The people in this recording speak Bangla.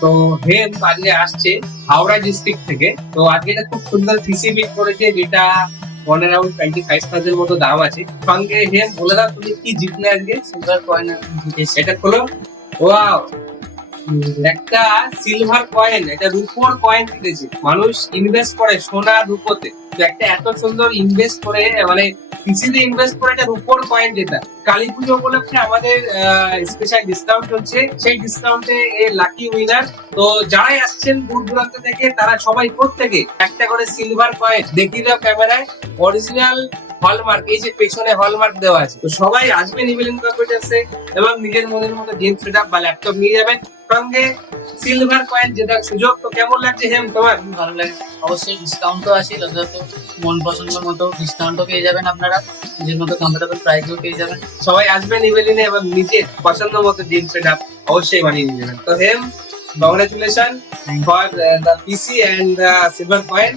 তো হেম আজকে আসছে হাওড়া ডিস্ট্রিক্ট থেকে। তো আজকে এটা খুব সুন্দর পিসি বিট করেছে যেটা one around twenty five thousand মতো দাম আছে। সঙ্গে হেম বলে দাও তুমি কি জিতলে আজকে? সুন্দর কয়েন জিতেছি। এটা খোলো। ওয়াও একটা সিলভার কয়েন এটা রূপোর কয়েন জিতেছে মানুষ ইনভেস্ট করে সোনা রূপোতে। একটা এত সুন্দর ইনভেস্ট করে মানে পিসিতে ইনভেস্ট করে একটা রূপোর কয়েন যেটা। কালী পুজো উপলক্ষে আমাদের স্পেশাল ডিসকাউন্ট চলছে সেই ডিসকাউন্টে লাকি উইনার তো যারাই আসছেন দূর দূরান্ত থেকে, তারা সবাই প্রত্যেকে একটা করে সিলভার কয়েন দেখিয়ে দাও ক্যামেরায়। অরিজিনাল হলমার্ক এই যে পেছনে হলমার্ক দেওয়া আছে। তো সবাই আসবেন ইভিলিন কম্পিউটার্সে এবং নিজের মনের মতো গেম সেট বা ল্যাপটপ নিয়ে যাবেন। সঙ্গে সিলভার কয়েন জেতার সুযোগ। তো কেমন লাগছে হেম তোমার? ভালো লাগে অবশ্যই ডিসকাউন্টও আছে যথাযথ মন পছন্দের মতো ডিসকাউন্টও পেয়ে যাবেন আপনারা। নিজের মতো কমফোর্টেবল প্রাইসও পেয়ে যাবেন। সবাই আসবেন ইভেলিনে এবং নিজের পছন্দ মতো গেম সেট অবশ্যই বানিয়ে নিয়ে যাবেন। তো হেম congratulation for the PC and the silver coin